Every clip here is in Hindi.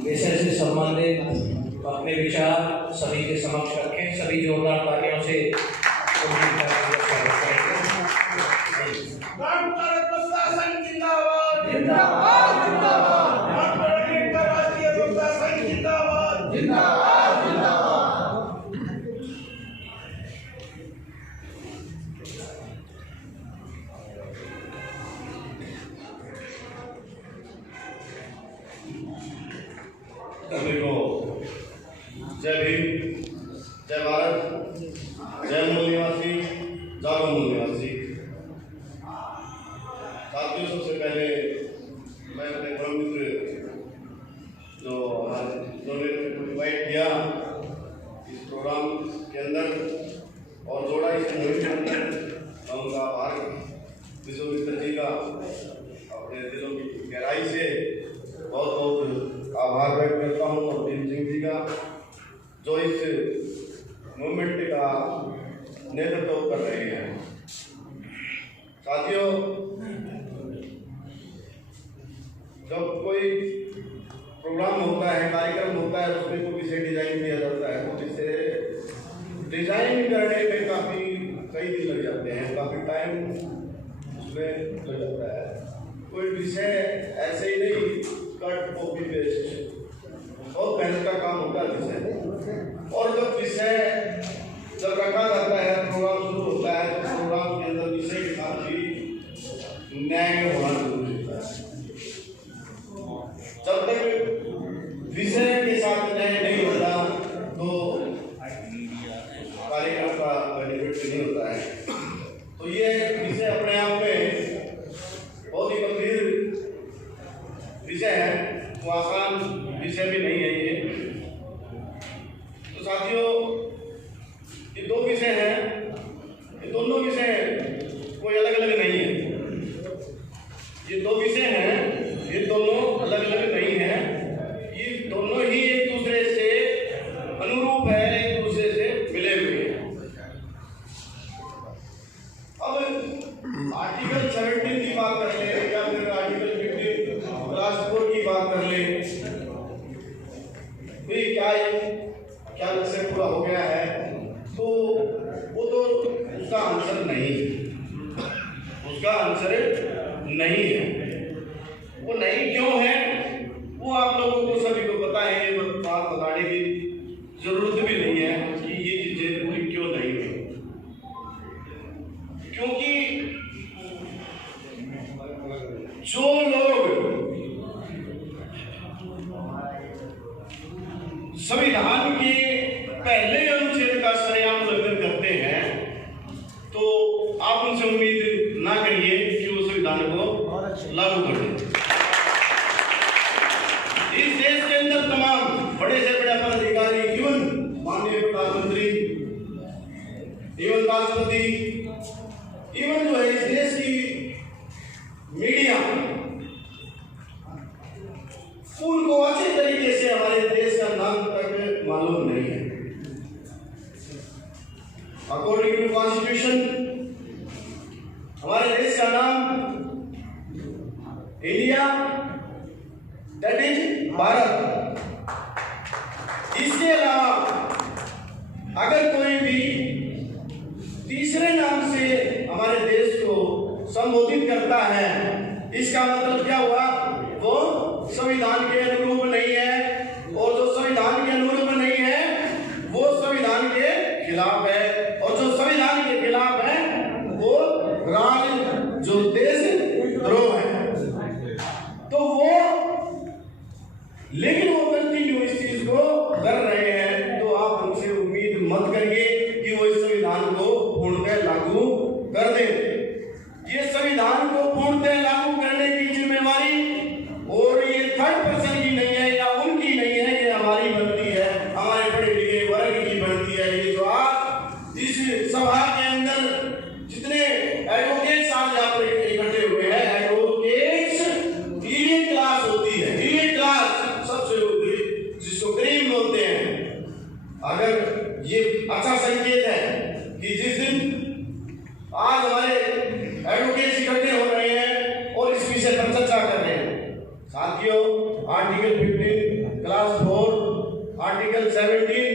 विषय से संबंधित अपने विचार सभी के समक्ष रखें। सभी जोरदार तालियों से सभी को जय भीम, जय भारत, जय मूल निवासी, जागो मूल निवासी। साथियों, सबसे पहले मैं अपने परम मित्र जो उन्होंने इन्वाइट किया इस प्रोग्राम के अंदर और जोड़ा इस मुहिम के अंदर, मैं उनका आभार विश्वमित्र जी का अपने दिलों की गहराई से बहुत बहुत आभार व्यक्त करता हूँ और भीम सिंह जी का जो इस मूवमेंट का नेतृत्व कर रहे हैं। साथियों, जब कोई प्रोग्राम होता है, कार्यक्रम होता है, उसमें कोई विषय डिजाइन किया जाता है तो इसे डिजाइन करने में काफ़ी कई दिन लग जाते हैं, काफ़ी टाइम उसमें लग जाता है। कोई विषय ऐसे ही नहीं कट कॉपी पेस्ट, बहुत मेहनत का काम होता है विषय। और जब विषय जब रखा जाता है, प्रोग्राम शुरू होता है, तो प्रोग्राम के अंदर विषय के साथ भी न्याय होना जरूरी होता है। जब तक विषय के साथ न्याय नहीं होता तो कार्यक्रम का बेनिफिट नहीं होता है। तो ये विषय अपने आप में बहुत ही गंभीर विषय है, वो आसान विषय भी नहीं है ये। तो साथियों, ये दो विषय हैं, ये दोनों विषय कोई अलग अलग नहीं है। ये दो विषय हैं, ये दोनों अलग अलग नहीं है, ये दोनों ही एक दूसरे से अनुरूप है, एक दूसरे से मिले हुए हैं। अब आर्टिकल 17 की बात कर ले या फिर आर्टिकल 15 क्लास 4 की बात कर ले, भाई क्या लक्ष्य पूरा हो गया है, तो वो तो उसका आंसर नहीं है, उसका आंसर नहीं है। वो नहीं क्यों है वो आप लोगों को सभी को पता है, ये बात बताने की जरूरत भी नहीं है कि ये चीजें पूरी क्यों नहीं हुई। क्योंकि जो लोग संविधान के पहले अनुच्छेद का सरेआम उल्लंघन करते हैं, तो आप उनसे उम्मीद ना करिए कि वो संविधान को लागू कर दें। इस देश के अंदर तमाम बड़े से बड़े पदाधिकारी, इवन माननीय प्रधानमंत्री, इवन राष्ट्रपति, इवन जो है इस देश की मीडिया, उनको अच्छे तरीके से हमारे देश का नाम तक मालूम नहीं है। अकॉर्डिंग टू कॉन्स्टिट्यूशन हमारे देश का नाम इंडिया, दैट इज भारत। इसके अलावा अगर कोई भी तीसरे नाम से हमारे देश को संबोधित करता है, इसका मतलब क्या हुआ? वो संविधान के अनुरूप नहीं है, और जो संविधान के अनुरूप नहीं है वो संविधान के खिलाफ है, और जो संविधान के खिलाफ है वो जो देश द्रोह है। तो वो लेकिन वो कंटिन्यू इस चीज को कर रहे हैं, तो आप उनसे उम्मीद मत करिए कि वो इस संविधान को पूर्णतः लागू कर दें। ये संविधान को पूर्णतः लागू करने की जिम्मेवारी और ये थर्ड पर्सन की नहीं है या उनकी नहीं है, ये हमारी बनती है, हमारे पढ़े लिखे वर्ग की बनती है। ये जो आज इस सभा के अंदर जितने एडवोकेट्स आज यहाँ पर इकट्ठे हुए हैं, एडवोकेट्स इलीट क्लास होती है, इलीट क्लास सबसे जिसको क्रीम बोलते हैं, साथियों, आर्टिकल 15 क्लास 4 आर्टिकल 17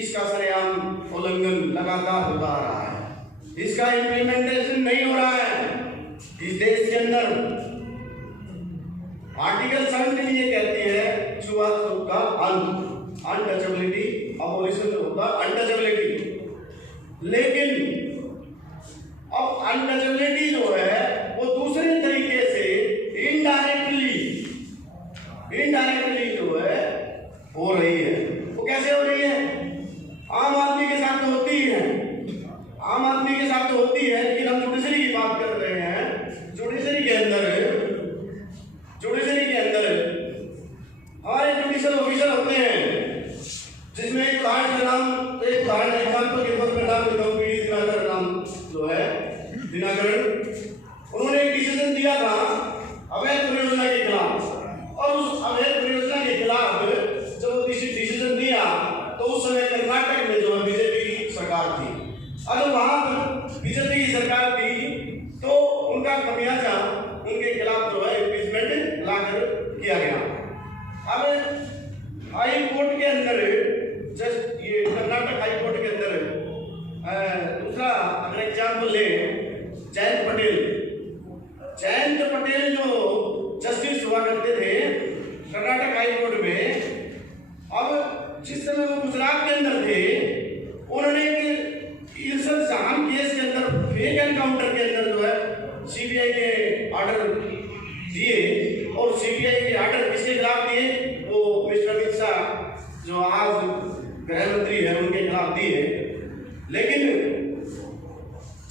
इसका सरेआम उल्लंघन लगातार होता आ रहा है। इसका इम्प्लीमेंटेशन नहीं हो रहा है इस देश के अंदर। आर्टिकल 17 ये कहती है छुआछूत का अंत, अनटचेबिलिटी, अबॉलिशन होगा अनटचेबिलिटी। लेकिन अब अनटचेबिलिटी जो है वो दूसरे तरीके से इनडायरेक्टली जो है हो रही है। वो कैसे हो रही है? आम आदमी के साथ तो होती है, आम आदमी के साथ तो होती है, लेकिन हम जुडिशरी की बात कर रहे हैं। जुडिशरी के अंदर हमारे जुडिशल ऑफिसर होते हैं, जिसमें एक उदाहरण एग्जाम्पल के तौर पर नाम देता हूँ, पीडी दिनाकर नाम जो है दिनाकरण, उन्होंने एक डिसीजन दिया था अवैध परियोजना के खिलाफ, और उस अवैध परियोजना के खिलाफ जब डिसीजन दिया तो उस समय कर्नाटक में जो है बीजेपी की सरकार थी। अगर वहां पर बीजेपी की सरकार थी तो उनका खमियाजा उनके खिलाफ जो है इम्पीचमेंट लाकर किया गया। अब हाई कोर्ट के अंदर जस्ट ये कर्नाटक हाई कोर्ट के अंदर दूसरा अगर एग्जाम्पल ले, जयंत पटेल जो जस्टिस हुआ करते थे कर्नाटक हाई कोर्ट में, अब जिस समय वो गुजरात के अंदर थे उन्होंने इरशद जहां केस के अंदर फेक एनकाउंटर के अंदर जो है सीबीआई के ऑर्डर दिए, और सीबीआई के ऑर्डर किसके खिलाफ दिए? वो मिस्टर अमित शाह जो आज गृह मंत्री है उनके खिलाफ दिए। लेकिन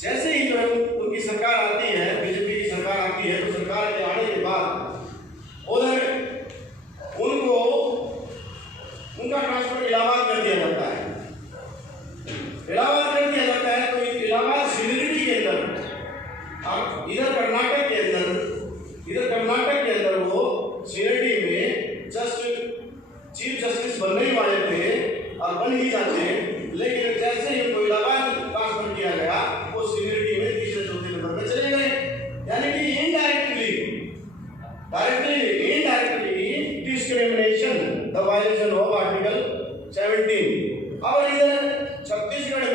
जैसे ही जो है उनकी सरकार आती है, बीजेपी की सरकार आती है, तो सरकार के आने के बाद उधर उनको उनका ट्रांसफर इलाहाबाद कर दिया जाता है। इलाहाबाद कर दिया जाता है तो इलाहाबाद सीनियरिटी के अंदर इधर कर्नाटक के अंदर वो सीनियरिटी में चीफ जस्टिस बनने ही वाले थे और बन ही जाते, लेकिन जैसे ही उनको इलाहाबाद ट्रांसफर किया गया वो सीनियरिटी में तीसरे चौथे नंबर पर चले गए। यानी कि indirectly discrimination, the violation of article 17। और इधर छत्तीसगढ़ के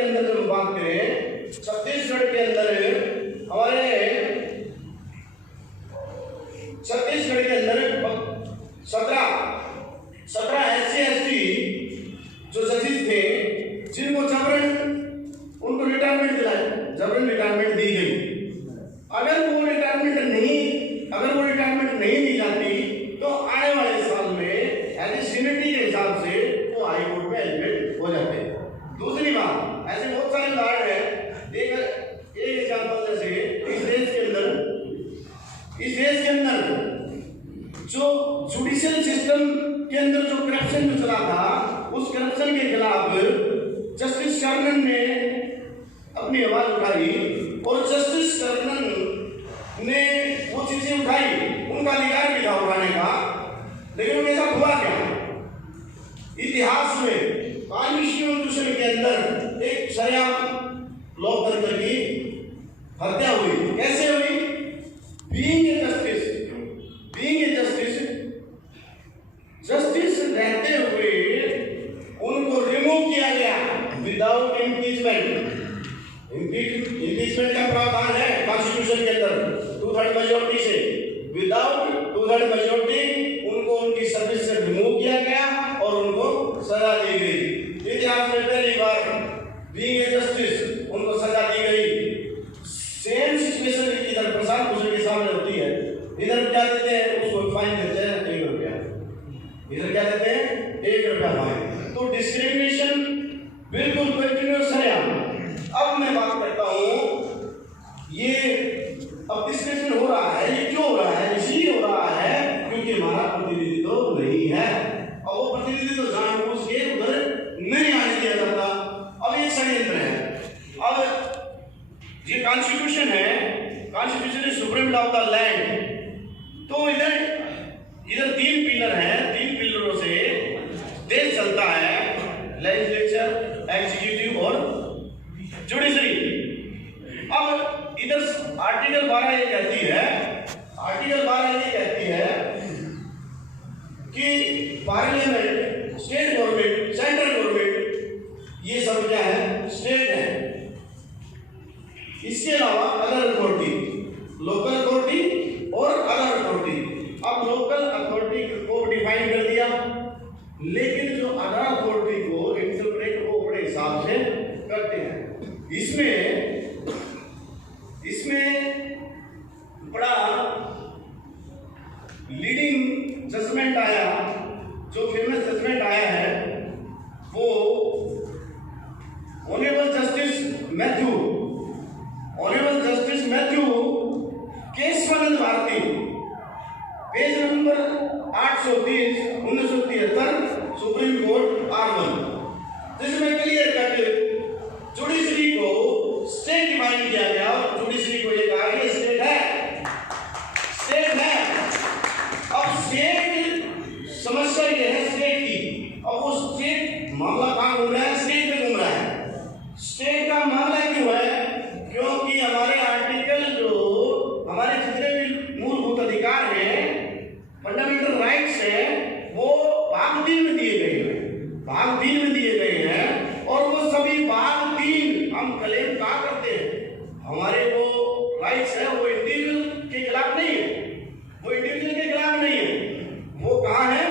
अंदर जब बात करें, छत्तीसगढ़ के अंदर छत्तीसगढ़ के अंदर 17 SC/ST जो जजेस थे जिनको उनको जबरन रिटायरमेंट दी गई। अगर वो रिटायरमेंट नहीं दी जाती तो आने वाले साल में एज ए सीनियरिटी के हिसाब से वो हाई कोर्ट में एलिजिबल हो जाते हैं। दूसरी बात, ऐसे बहुत सारे उदाहरण है। एक एग्जाम्पल जैसे इस देश के अंदर जो जुडिशियल सिस्टम के अंदर जो करप्शन चला था, उस करप्शन के खिलाफ जस्टिस कर्नन ने अपनी आवाज उठाई, और जस्टिस कर्नन ने वो चीजें उठाई, उनका अधिकार भी था उठाने का, लेकिन उनके साथ हुआ क्या? इतिहास में कॉन्स्टिट्यूशन के अंदर एक सरेआम लोकतंत्र की हत्या हुई। कैसे हुई? बीइंग ए जस्टिस रहते हुए उनको रिमूव किया गया विदाउट इम्पीचमेंट। इम्पीचमेंट का प्रावधान है कॉन्स्टिट्यूशन के अंदर 2/3 मेजॉरिटी से। विदाउट 2/3 मेजॉरिटी उनको उनकी सर्विस से रिमूव किया गया और उनको सजा दी गई। इतिहास में पहली बार बीइंग ए जस्टिस उनको सजा दी गई। सेम सिचुएशन इधर प्रशांत भूषण के सामने होती है। इधर क्या देते हैं? उसको फाइन देते हैं 1 रुपया। इधर क्या देते हैं? 1 रुपया फाइन। तो डिस्क्रिमिनेशन बिल्कुल कंटिन्यूअस है। अब मैं बात करता हूँ, ये अब डिस्कशन हो रहा है, ये क्यों हो रहा है? इसलिए हो रहा है क्योंकि हमारा प्रतिनिधित्व तो नहीं है, और वो प्रतिनिधित्व तो जानबूझ के उधर नहीं आने दिया जाता। अब एक षड्यंत्र है। अब ये कॉन्स्टिट्यूशन है, constitution is supreme law of the land. तो इधर 3 पिलर हैं, 3 पिलरों से देश चलता है, लेजिस्लेचर, एग्जीक्यूटिव और जुडिशरी। अब इधर आर्टिकल 12 ये कहती है लीडिंग जजमेंट आया, जो फेमस जजमेंट आया है, वो honourable justice Mathew Kesavananda Bharati, page number 830 1973 supreme court R1, जिसमें क्लियर कट जुडिशरी को स्टेट डिफाइन किया गया और जुडिशरी को ये कहा कि स्टेट है। अब स्टेट समस्या ये है स्टेट की, अब वो स्टेट मामला कहाँ घूम रहा है, स्टेट में घूम रहा है। स्टेट का मामला क्यों है? क्योंकि हमारे आर्टिकल जो हमारे जितने भी मूलभूत अधिकार हैं, फंडामेंटल राइट्स हैं, वो भाग 3 में दिए गए हैं और वो सभी भाग 3 हम क्लेम कहाँ करते हैं? हमारे वो राइट्स है वो इंडिविजुअल के खिलाफ नहीं है, वो कहाँ है?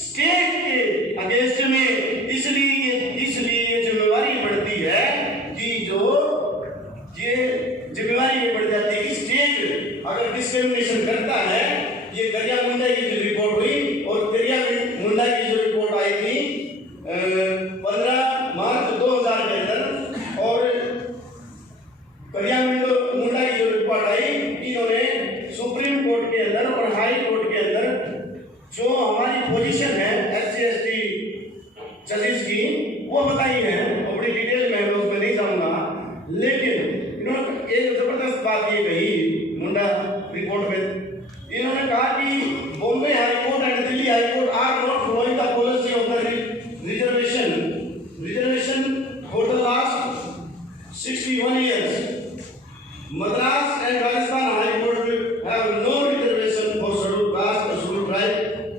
स्टेट के अगेंस्ट में। इसलिए जिम्मेवारी बढ़ती है कि ये जिम्मेवारी ये बढ़ जाती है कि स्टेट अगर डिस्क्रिमिनेशन करता है। ये गरिया मुंडा की जो रिपोर्ट हुई और गरिया मुंडा की जो रिपोर्ट आई थी 15 मार्च 2000 के अंदर, और गरिया मुंडा की जो रिपोर्ट आई, इन्होंने सुप्रीम कोर्ट के अंदर और हाई कोर्ट के अंदर जो हमारी पोजीशन है SC/ST जजेस की वो बताई है, और बड़ी डिटेल में मैं उसमें नहीं जाऊंगा। लेकिन इन्होंने एक जबरदस्त बात ये कही मुंडा रिपोर्ट में, इन्होंने कहा कि Bombay high court and Delhi high court are not following the policy of the reservation for the last 61 years. Madras and Rajasthan High Court have no reservation for scheduled caste or scheduled tribe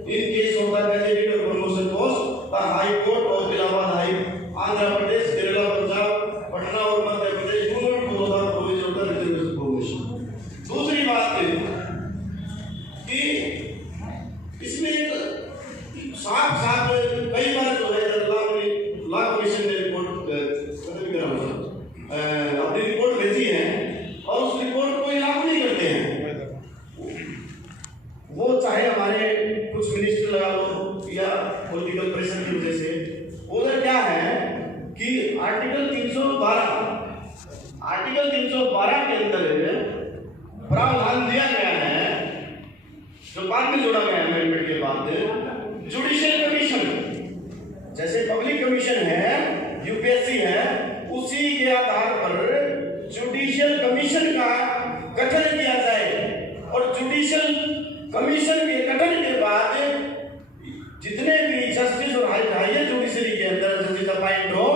in case of the graduate or promotion post. The High Court of Allahabad, Andhra Pradesh, Kerala, Punjab, Patna और Madhya Pradesh do not follow the provision of the reservation promotion. दूसरी बात कि इसमें एक साफ कई बार जो है लॉ कमीशन ने अपनी रिपोर्ट भेजी है और उस रिपोर्ट को लागू नहीं करते हैं। वो चाहे हमारे कुछ मिनिस्टर लगा लो या पॉलिटिकल प्रेशर की वजह से, उधर क्या है कि आर्टिकल 312 के अंदर प्रावधान दिया गया है, जो बाद में जोड़ा गया है अमेंडमेंट के बाद, जुडिशियल कमीशन। जैसे पब्लिक कमीशन है, यूपीएससी है, उसी के आधार पर जुडिशियल कमीशन का गठन किया जाए और जुडिशियल कमीशन के गठन के बाद जितने भी जस्टिस और हाईएस्ट जुडिशरी के अंदर जस्टिस अपॉइंट हो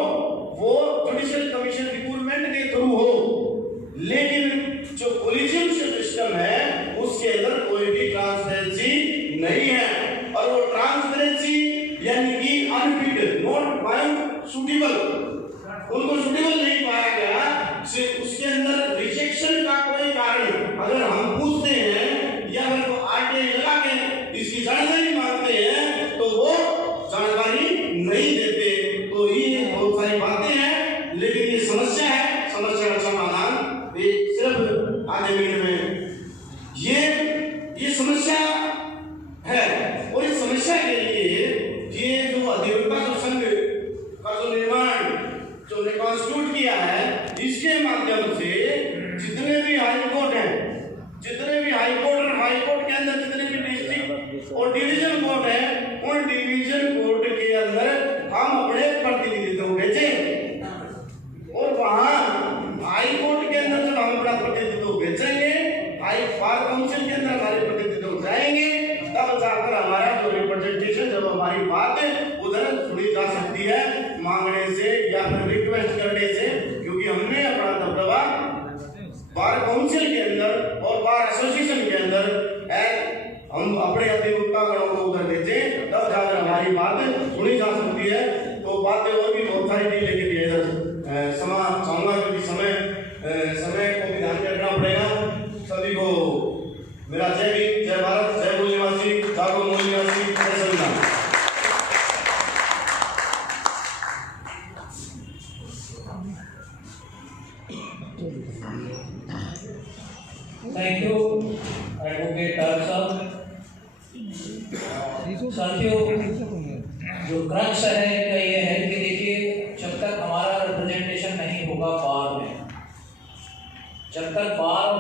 वो जुडिशियल कमीशन रिक्रूटमेंट के थ्रू हो। लेकिन जो कोलिजियम सिस्टम है उसके अंदर कोई भी ट्रांसपेरेंसी नहीं है, और वो ट्रांसपेरेंसी यानी कि अनफिट, नॉट फाउंड सूटेबल, उनको सूटेबल नहीं पाया गया, उसके अंदर रिजेक्शन का कोई कारण अगर हम पूछते हैं या अगर वो आरटीआई लगा के इसकी जानकारी मांगते हैं तो वो जानकारी नहीं देते। तो ये बहुत सारी बातें हैं, लेकिन ये समस्या है, समस्या का समाधान सिर्फ आधे मिनट में ये समस्या है। और इस समस्या के लिए ये जो अधिवक्ता जो संघ का जो निर्माण जो ने कॉन्स्टिट्यूट किया है, इसके माध्यम से जितने भी हाई कोर्ट और हाई कोर्ट के अंदर जितने भी डिस्ट्रिक्ट और डिवीजन कोर्ट है, उन डिवीजन कोर्ट के अंदर हम अपने प्रतिनिधित्व भेजें, और वहां हाई कोर्ट के अंदर जब हम अपना प्रतिनिधित्व भेजेंगे, हाई बार काउंसिल के अंदर हमारे प्रतिनिधित्व जाएंगे, तब जाकर हमारा जो रिप्रेजेंटेशन, जब हमारी बात उधर सुनी जा सकती है मांगने से या फिर रिक्वेस्ट करने से, क्योंकि हमने अपना दबदबा बार काउंसिल के अंदर और बार एसोसिएशन के अंदर हम अपने अधिवक्तागणों को उधर भेजें, तब जाकर हमारी बात सुनी जा सकती है। तो बातें और भी बहुत सारी थी, लेकिन ये इधर चाहूंगा क्योंकि समय को भी ध्यान रखना पड़ेगा। सभी को मेरा जय भीम, जय भारत, जय मूल निवासी, जागो मूल निवासी, जय संविधान। थैंक यू एडवोकेट साहब। साथियों, जो क्रक्स है इनका ये है कि देखिए, जब तक हमारा रिप्रेजेंटेशन नहीं होगा बार में, जब तक बार